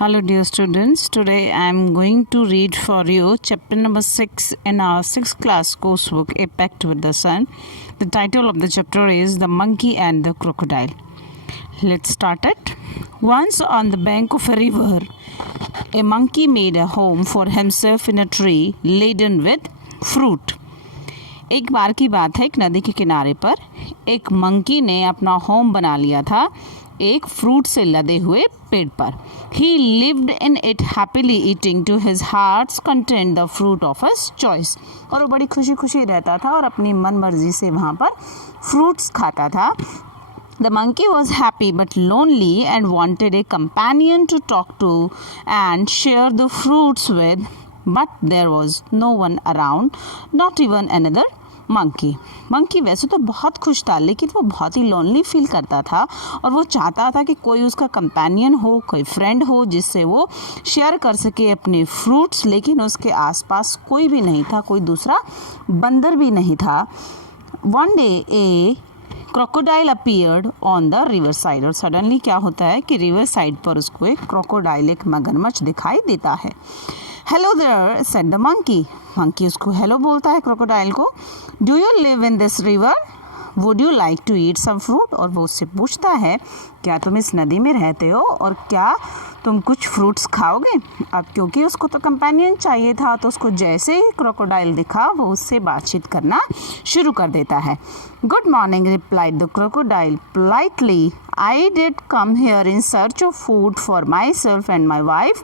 Hello dear students, today I am going to read for you chapter number 6 in our 6th class coursework A Pact with the Sun. The title of the chapter is The Monkey and the Crocodile. Let's start it. Once on the bank of a river, a monkey made a home for himself in a tree laden with fruit. एक बार की बात है, एक नदी के किनारे पर एक मंकी ने अपना होम बना लिया था एक फ्रूट से लदे हुए पेड़ पर. He lived in it happily eating to his heart's content the fruit of his choice. और वो बड़ी खुशी खुशी रहता था और अपनी मन मर्जी से वहाँ पर फ्रूट्स खाता था. The monkey was happy but lonely and wanted a companion to talk to and share the fruits with, but there was no one around, not even another monkey. Monkey वैसे तो बहुत खुश था, लेकिन वो बहुत ही लोनली फील करता था और वो चाहता था कि कोई उसका कंपेनियन हो, कोई फ्रेंड हो जिससे वो शेयर कर सके अपने फ्रूट्स, लेकिन उसके आसपास कोई भी नहीं था, कोई दूसरा बंदर भी नहीं था. One day A crocodile appeared on the river side. और सडनली क्या होता है कि रिवर साइड पर उसको एक क्रोकोडाइल, एक मगरमच्छ दिखाई देता है. Hello there said the monkey. Monkey उसको हेलो बोलता है क्रोकोडाइल को. Do you live in this river, would you like to eat some fruit. और वो उससे पूछता है क्या तुम इस नदी में रहते हो और क्या तुम कुछ फ्रूट्स खाओगे. अब क्योंकि उसको तो कंपेनियन चाहिए था, तो उसको जैसे ही क्रोकोडाइल दिखा वो उससे बातचीत करना शुरू कर देता है. Good morning replied the crocodile politely. I did come here in search of food for myself and my wife.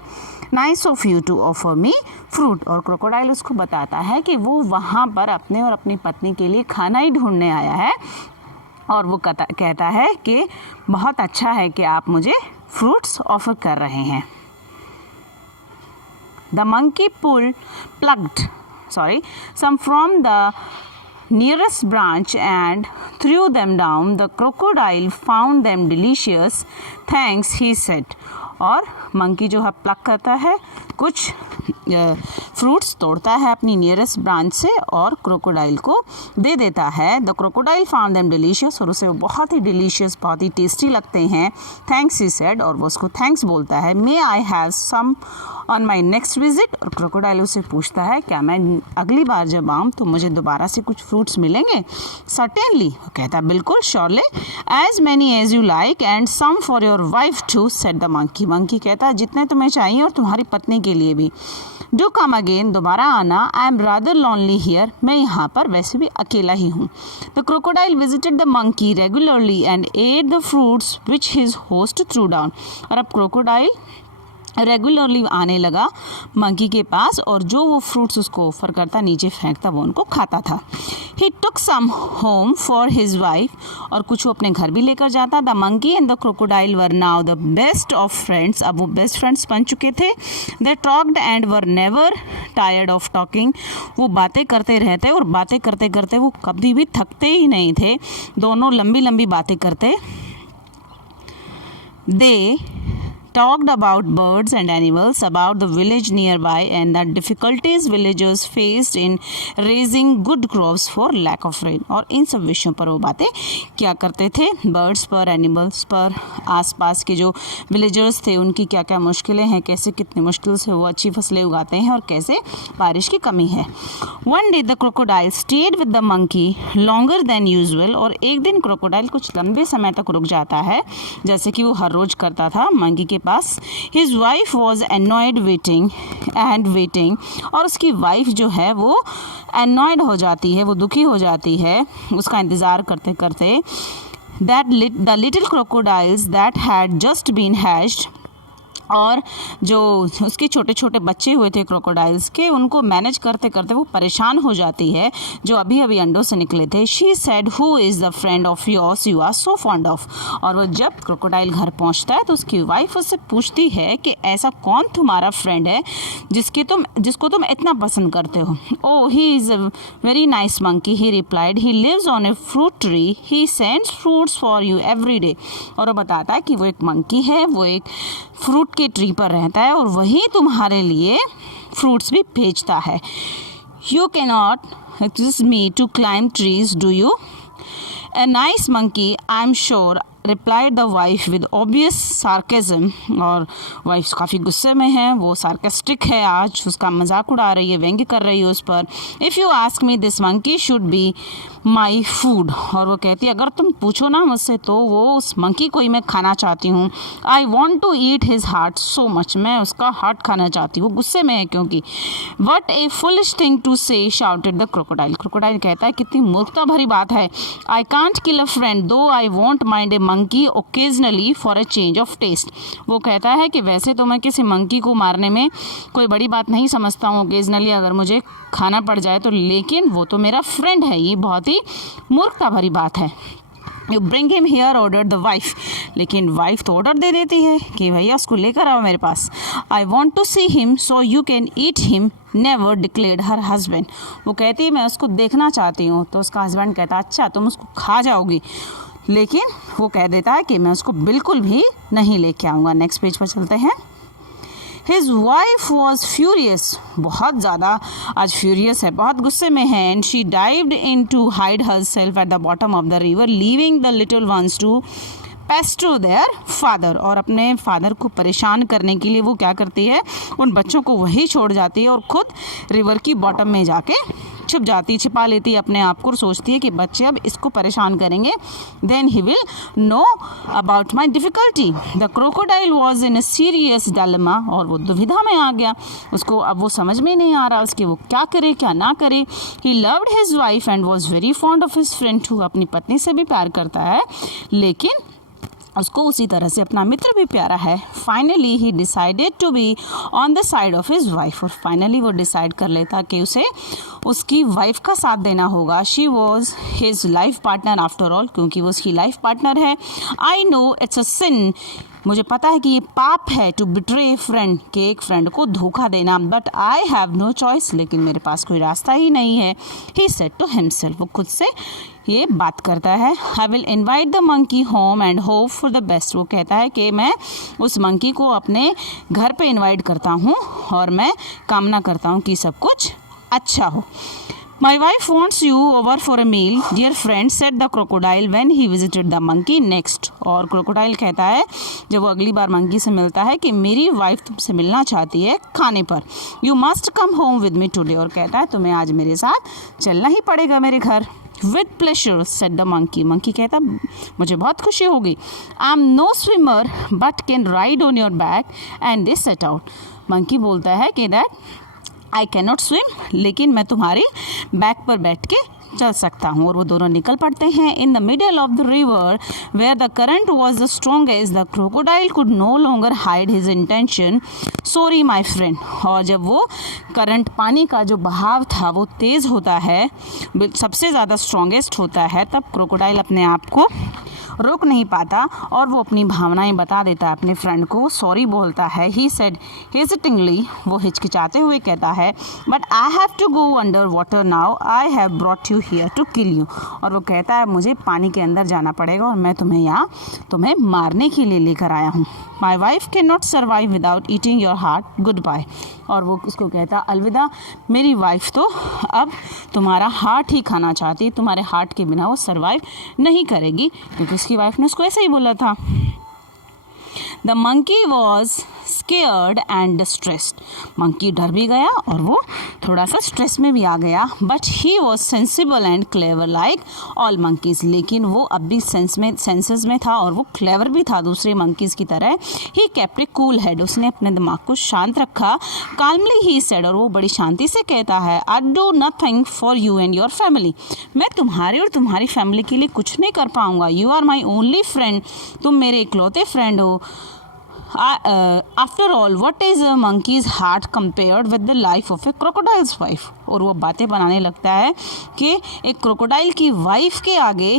Nice of you to offer me fruit. और क्रोकोडाइल उसको बताता है कि वो वहाँ पर अपने और अपनी पत्नी के लिए खाना ही ढूंढने आया है और वो कहता है कि बहुत अच्छा है कि आप मुझे फ्रूट्स ऑफर कर रहे हैं. The monkey plucked some from the nearest branch and threw them down. The crocodile found them delicious. Thanks, he said. और मंकी जो है प्लक करता है, कुछ फ्रूट्स तोड़ता है अपनी नियरेस्ट ब्रांच से और क्रोकोडाइल को दे देता है. The crocodile found them delicious. और उसे वो बहुत ही डिलीशियस, बहुत ही टेस्टी लगते हैं. Thanks he said. और वो उसको थैंक्स बोलता है. May I have some on my next visit. और क्रोकोडाइल उससे पूछता है क्या मैं अगली बार जब आऊँ तो मुझे दोबारा से कुछ फ्रूट्स मिलेंगे. सर्टेनली. वो कहता है बिल्कुल, surely. As many as you like and some for your wife too said the monkey. Monkey कहता है जितने तुम्हें चाहिए और तुम्हारी पत्नी के लिए भी. Do come again. दोबारा आना. I am rather lonely here. मैं यहाँ पर वैसे भी अकेला ही हूँ. The crocodile visited the monkey regularly and at the fruits which his host through down. और अब क्रोकोडाइल रेगुलरली आने लगा मंकी के पास और जो वो फ्रूट्स उसको ऑफर करता, नीचे फेंकता, वो उनको खाता था. ही टुक सम होम फॉर हिज वाइफ. और कुछ वो अपने घर भी लेकर जाता. The monkey and the crocodile were now the best of friends. अब वो बेस्ट फ्रेंड्स बन चुके थे. They talked and were never tired of talking. वो बातें करते रहते और बातें करते करते वो कभी भी थकते ही नहीं थे. दोनों लंबी लंबी बातें करते. दे talked about birds and animals, about the village nearby and the difficulties villagers faced in raising good crops for lack of rain. और इन सब विषयों पर वो बातें क्या करते थे. बर्ड्स पर, एनिमल्स पर, आसपास के जो विलेजर्स थे उनकी क्या क्या मुश्किलें हैं, कैसे कितनी मुश्किल से वो अच्छी फसलें उगाते हैं और कैसे बारिश की कमी है. One day the crocodile stayed with the monkey longer than usual. और एक दिन क्रोकोडाइल कुछ लंबे समय तक रुक जाता है, जैसे कि वो हर रोज करता था मंकी के पास. His wife was annoyed waiting. और उसकी वाइफ जो है वो annoyed हो जाती है, वो दुखी हो जाती है उसका इंतज़ार करते करते. The little crocodiles that had just been hatched. और जो उसके छोटे छोटे बच्चे हुए थे क्रोकोडाइल्स के, उनको मैनेज करते करते वो परेशान हो जाती है जो अभी अभी अंडों से निकले थे. She said who is the friend of yours you are so fond of. और वो जब क्रोकोडाइल घर पहुंचता है तो उसकी वाइफ उससे पूछती है कि ऐसा कौन तुम्हारा फ्रेंड है जिसको तुम इतना पसंद करते हो. Oh he is a very nice monkey, he replied. He lives on a fruit tree. He sends fruits for you every day. और वो बताता है कि वो एक मंकी है, वो एक फ्रूट के ट्री पर रहता है और वही तुम्हारे लिए फ्रूट्स भी भेजता है. You can not excuse me to climb trees do you. A nice monkey, I'm sure replied the wife with obvious sarcasm. और वाइफ काफ़ी गुस्से में है, वो सार्केस्टिक है, आज उसका मजाक उड़ा रही है, व्यंग्य कर रही है उस पर. If you ask me this monkey should be my food. और वो कहती है अगर तुम पूछो ना मुझसे तो वो उस मंकी को ही मैं खाना चाहती हूँ. I want to eat his heart so much. मैं उसका हार्ट खाना चाहती हूँ. गुस्से में है क्योंकि. What a foolish thing to say shouted the crocodile. Crocodile कहता है कितनी मूर्खता भरी बात है. I can't kill a friend though I won't mind a monkey occasionally for a change of taste. वो कहता है कि वैसे तो मैं किसी मंकी को मारने में कोई बड़ी बात नहीं समझता हूँ ओकेजनली अगर मुझे खाना पड़ जाए तो, लेकिन वो तो मेरा फ्रेंड है. ये बहुत ही मूर्खता भरी बात है. You bring him here order the wife. लेकिन वाइफ तो ऑर्डर दे देती है कि भैया उसको लेकर आओ मेरे पास. I want to see him so you can eat him never declared her husband. वो कहती है मैं उसको देखना चाहती हूँ. तो उसका हस्बैंड कहता है अच्छा तुम उसको खा जाओगी. लेकिन वो कह देता है कि मैं उसको बिल्कुल भी नहीं लेके आऊँगा. नेक्स्ट पेज पर चलते हैं. His wife was furious. बहुत ज़्यादा आज फ्यूरियस है, बहुत गुस्से में है. And she dived in to hide herself at the bottom of the river, leaving the little ones to pester their father. और अपने फादर को परेशान करने के लिए वो क्या करती है, उन बच्चों को वही छोड़ जाती है और खुद रिवर की बॉटम में जाके छुप जाती, छिपा लेती है अपने आप को और सोचती है कि बच्चे अब इसको परेशान करेंगे. Then he will know about my difficulty. The crocodile was in a serious dilemma. और वो दुविधा में आ गया. उसको अब वो समझ में नहीं आ रहा उसके वो क्या करे क्या ना करे. He loved his wife and was very fond of his friend too. अपनी पत्नी से भी प्यार करता है लेकिन उसको उसी तरह से अपना मित्र भी प्यारा है. Finally he decided to be on the side of his wife. और फाइनली वो डिसाइड कर लेता कि उसे उसकी वाइफ का साथ देना होगा. She was his life partner after all. क्योंकि वो उसकी लाइफ पार्टनर है. आई नो इट्स अ सिन. मुझे पता है कि ये पाप है टू बिट्रे ए फ्रेंड, कि एक फ्रेंड को धोखा देना. But I have no choice. लेकिन मेरे पास कोई रास्ता ही नहीं है. He said to himself. वो खुद से ये बात करता है. I will invite the monkey home and hope for the best. वो कहता है कि मैं उस मंकी को अपने घर पे इन्वाइट करता हूँ और मैं कामना करता हूँ कि सब कुछ अच्छा हो. My wife wants you over for a meal, dear friend, said the crocodile when he visited the monkey next. और क्रोकोडाइल कहता है जब वो अगली बार मंकी से मिलता है कि मेरी वाइफ तुमसे मिलना चाहती है खाने पर. You must come home with me today. और कहता है तुम्हें आज मेरे साथ चलना ही पड़ेगा मेरे घर. With pleasure, said the monkey. Monkey कहता मुझे बहुत खुशी होगी. I'm no swimmer but can ride on your back. And they set out. Monkey बोलता है कि that I can not swim, लेकिन मैं तुम्हारी बैक पर बैठ के चल सकता हूँ. और वो दोनों निकल पड़ते हैं. In the middle of the river where the current was the strongest the crocodile could no longer hide his intention. Sorry my friend. और जब वो करंट पानी का जो बहाव था वो तेज़ होता है, सबसे ज़्यादा स्ट्रॉन्गेस्ट होता है, तब क्रोकोडाइल अपने आप को रोक नहीं पाता और वो अपनी भावनाएं बता देता है अपने फ्रेंड को. सॉरी बोलता है. He said hesitatingly. वो हिचकिचाते हुए कहता है but I have to go under water now. I have brought you here to kill you. और वो कहता है मुझे पानी के अंदर जाना पड़ेगा और मैं तुम्हें यहाँ तुम्हें मारने के लिए लेकर आया हूँ. My wife can not survive without eating your heart. Goodbye. और वो उसको कहता अलविदा. मेरी वाइफ तो अब तुम्हारा हार्ट ही खाना चाहती, तुम्हारे हार्ट के बिना वो सर्वाइव नहीं करेगी. क्योंकि उसकी वाइफ ने उसको ऐसे ही बोला था. The monkey was scared and distressed. Monkey डर भी गया और वो थोड़ा सा स्ट्रेस में भी आ गया. But he was sensible and clever like all monkeys. लेकिन वो अब भी सेंसेस में था और वो क्लेवर भी था दूसरे मंकीज की तरह. He kept A cool head. उसने अपने दिमाग को शांत रखा. काल्मली ही सेड. और वो बड़ी शांति से कहता है I do nothing for you and your family. मैं तुम्हारे और तुम्हारी फैमिली के लिए कुछ नहीं कर पाऊंगा. You are my only friend. तुम मेरे इकलौते फ्रेंड हो. After all what is a monkey's heart compared with the life of a crocodile's wife. और वो बातें बनाने लगता है कि एक क्रोकोडाइल की वाइफ के आगे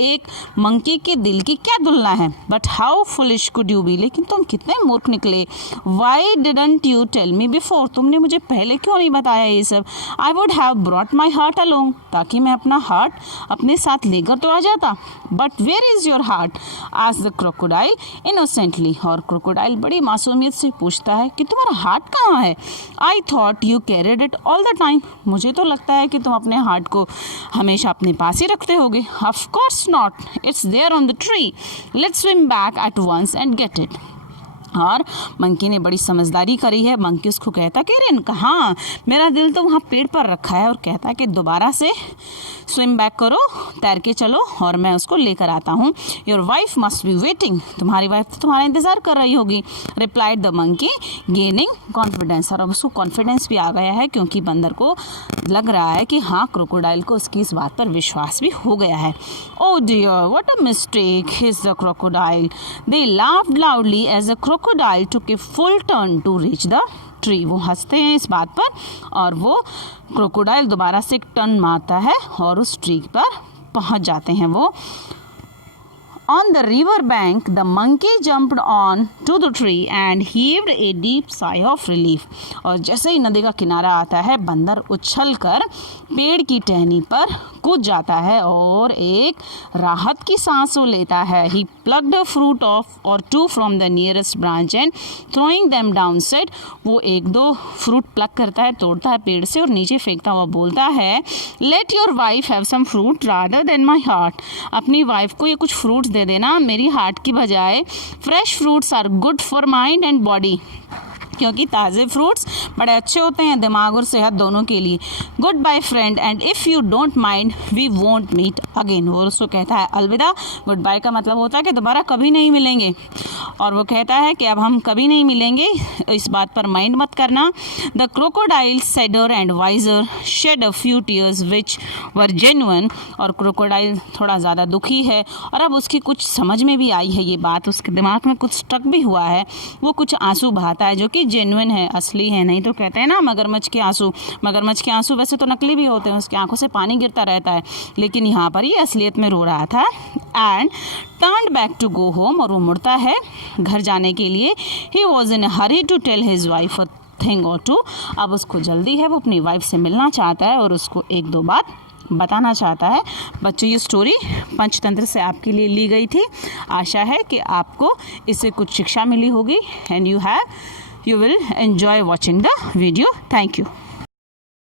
एक मंकी के दिल की क्या तुलना है. But how foolish could you be. लेकिन तुम कितने मूर्ख निकले. Why didn't you tell me before. तुमने मुझे पहले क्यों नहीं बताया ये सब. I would have brought my heart along. ताकि मैं अपना हार्ट अपने साथ लेकर तो आ जाता. But where is your heart asked the crocodile innocently. और क्रोकोडाइल बड़ी मासूमियत से पूछता है कि तुम्हारा हार्ट कहाँ है. I thought you carried it all the time. मुझे तो लगता है कि तुम अपने हार्ट को हमेशा अपने पास ही रखते होगे। Of course not, it's there on the tree, let's swim back at once and get it. और मंकी ने बड़ी समझदारी करी है। मंकी उसको कहता कि अरे कहाँ, मेरा दिल तो वहाँ पेड़ पर रखा है, और कहता कि दोबारा से स्विम बैक करो, तैर के चलो और मैं उसको लेकर आता हूँ। Your wife must be waiting, तुम्हारी वाइफ तो तुम्हारा इंतज़ार कर रही होगी। Replied the monkey gaining confidence, और अब उसको कॉन्फिडेंस भी आ गया है क्योंकि बंदर को लग रहा है कि हाँ क्रोकोडाइल को उसकी इस बात पर विश्वास भी हो गया है। Oh dear what a mistake his the crocodile, they laughed loudly as the crocodile took a full turn to reach the tree. वो हंसते हैं इस बात पर और वो क्रोकोडाइल दोबारा से एक टर्न मारता है और उस ट्री पर पहुंच जाते हैं वो। On the river bank, the monkey jumped on to the tree and heaved a deep sigh of relief. और जैसे ही नदी का किनारा आता है, बंदर उछलकर पेड़ की टहनी पर कूद जाता है और एक राहत की सांस लेता है। He plucked a fruit or two from the nearest branch and throwing them down said, वो एक दो फ्रूट प्लक करता है, तोड़ता है पेड़ से और नीचे फेंकता हुआ बोलता है, Let your wife have some fruit rather than my heart. अपनी वाइफ को ये कुछ फ्रूट्स दे देना मेरी हार्ट की बजाय। Fresh fruits are good for mind and body, क्योंकि ताज़े फ्रूट्स बड़े अच्छे होते हैं दिमाग और सेहत दोनों के लिए। Goodbye friend and if you don't mind we won't meet again. और उसको कहता है अलविदा। गुड बाय का मतलब होता है कि दोबारा कभी नहीं मिलेंगे, और वो कहता है कि अब हम कभी नहीं मिलेंगे, इस बात पर माइंड मत करना। The crocodile sadder and wiser shed a few tears which were genuine. और क्रोकोडाइल थोड़ा ज़्यादा दुखी है और अब उसकी कुछ समझ में भी आई है ये बात, उसके दिमाग में कुछ स्टक भी हुआ है। वो कुछ आंसू बहाता है जो कि जेन्युइन है, असली है। नहीं तो कहते हैं ना मगरमच्छ के आंसू, मगरमच्छ के आंसू वैसे तो नकली भी होते हैं, उसकी आंखों से पानी गिरता रहता है, लेकिन यहाँ पर ये असलियत में रो रहा था। And turned back to go home, और वो मुड़ता है घर जाने के लिए। He was in a hurry to tell his wife a thing or two. अब उसको जल्दी है, वो अपनी वाइफ से मिलना चाहता है और उसको एक दो बात बताना चाहता है। बच्चों ये स्टोरी पंचतंत्र से आपके लिए ली गई थी। आशा है कि आपको इससे कुछ शिक्षा मिली होगी and you will enjoy watching the video. Thank you.